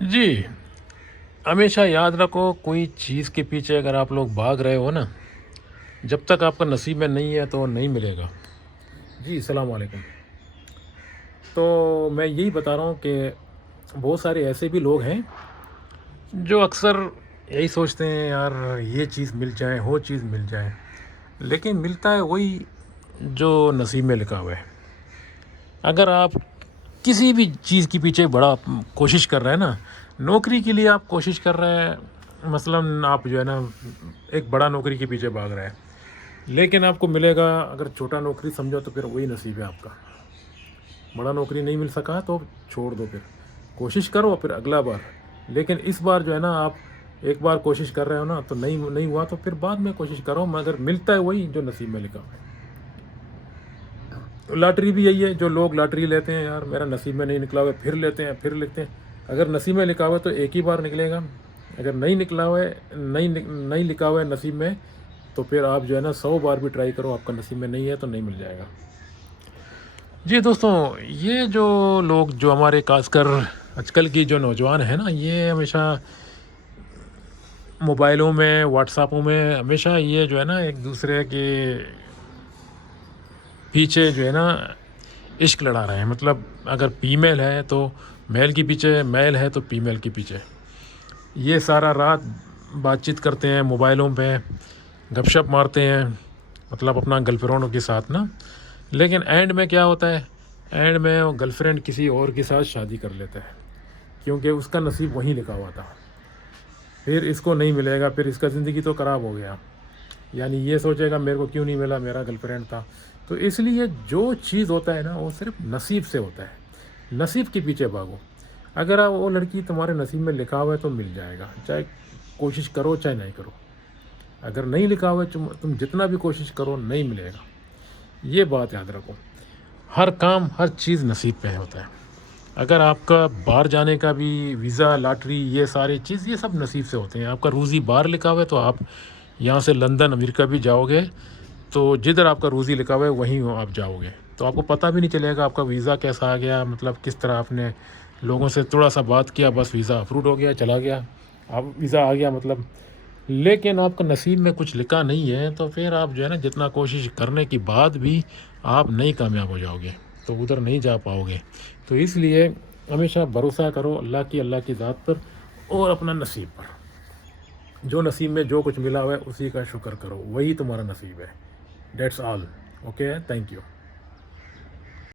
جی، ہمیشہ یاد رکھو کوئی چیز کے پیچھے اگر آپ لوگ بھاگ رہے ہو نا، جب تک آپ کا نصیب میں نہیں ہے تو نہیں ملے گا۔ جی السلام علیکم۔ تو میں یہی بتا رہا ہوں کہ بہت سارے ایسے بھی لوگ ہیں جو اکثر یہی سوچتے ہیں یار یہ چیز مل جائے، وہ چیز مل جائے، لیکن ملتا ہے وہی جو نصیب میں لکھا ہوا ہے۔ اگر آپ کسی بھی چیز کے پیچھے بڑا کوشش کر رہے ہیں نا، نوکری کے لیے آپ کوشش کر رہے ہیں، مثلاً آپ جو ہے نا ایک بڑا نوکری کے پیچھے بھاگ رہے ہیں، لیکن آپ کو ملے گا اگر چھوٹا نوکری سمجھو تو پھر وہی نصیب ہے آپ کا۔ بڑا نوکری نہیں مل سکا تو چھوڑ دو، پھر کوشش کرو پھر اگلا بار، لیکن اس بار جو ہے نا آپ ایک بار کوشش کر رہے ہو نا تو نہیں ہوا تو پھر بعد میں کوشش کرو، مگر ملتا ہے وہی جو نصیب میں لکھا ہوا ہے۔ لاٹری بھی یہی ہے، جو لوگ لاٹری لیتے ہیں یار میرا نصیب میں نہیں نکلا ہوا ہے، پھر لیتے ہیں پھر لکھتے ہیں۔ اگر نصیب میں لکھا ہوا ہے تو ایک ہی بار نکلے گا، اگر نہیں نکلا ہوا ہے نہیں لکھا ہوا ہے نصیب میں تو پھر آپ جو ہے نا 100 بار بھی ٹرائی کرو، آپ کا نصیب میں نہیں ہے تو نہیں مل جائے گا۔ جی دوستوں، یہ جو لوگ جو ہمارے خاص کر آج کل کی جو نوجوان ہیں نا، یہ ہمیشہ موبائلوں میں واٹس ایپوں میں ہمیشہ یہ جو ہے نا ایک دوسرے کے پیچھے جو ہے نا عشق لڑا رہے ہیں۔ مطلب اگر فیمیل ہے تو میل کے پیچھے، میل ہے تو فیمیل کے پیچھے، یہ سارا رات بات چیت کرتے ہیں موبائلوں پہ، گپ شپ مارتے ہیں، مطلب اپنا گرل فرینڈوں کے ساتھ نا، لیکن اینڈ میں کیا ہوتا ہے؟ اینڈ میں وہ گرل فرینڈ کسی اور کے ساتھ شادی کر لیتا ہے، کیونکہ اس کا نصیب وہیں لکھا ہوا تھا، پھر اس کو نہیں ملے گا، پھر اس کا زندگی تو خراب ہو گیا۔ یعنی یہ سوچے گا میرے کو کیوں نہیں ملا، میرا گرل فرینڈ تھا۔ تو اس لیے جو چیز ہوتا ہے نا وہ صرف نصیب سے ہوتا ہے، نصیب کے پیچھے بھاگو۔ اگر وہ لڑکی تمہارے نصیب میں لکھا ہوا ہے تو مل جائے گا، چاہے کوشش کرو چاہے نہیں کرو۔ اگر نہیں لکھا ہوا ہے تم جتنا بھی کوشش کرو نہیں ملے گا، یہ بات یاد رکھو۔ ہر کام ہر چیز نصیب پہ ہوتا ہے۔ اگر آپ کا باہر جانے کا بھی ویزا، لاٹری، یہ ساری چیز یہ سب نصیب سے ہوتے ہیں۔ آپ کا روزی باہر لکھا ہوا ہے تو آپ یہاں سے لندن امریکہ بھی جاؤ گے تو جدھر آپ کا روزی لکھا ہوا ہے وہیں آپ جاؤ گے، تو آپ کو پتہ بھی نہیں چلے گا آپ کا ویزا کیسا آ گیا، مطلب کس طرح آپ نے لوگوں سے تھوڑا سا بات کیا، بس ویزا اپروڈ ہو گیا، چلا گیا، آپ ویزا آ گیا مطلب۔ لیکن آپ کا نصیب میں کچھ لکھا نہیں ہے تو پھر آپ جو ہے نا جتنا کوشش کرنے کے بعد بھی آپ نہیں کامیاب ہو جاؤ گے، تو ادھر نہیں جا پاؤ گے۔ تو اس لیے ہمیشہ بھروسہ کرو اللہ کی ذات پر اور اپنا نصیب پر۔ جو نصیب میں جو کچھ ملا ہوا ہے اسی کا شکر کرو، وہی تمہارا نصیب ہے۔ That's all. Okay, thank you.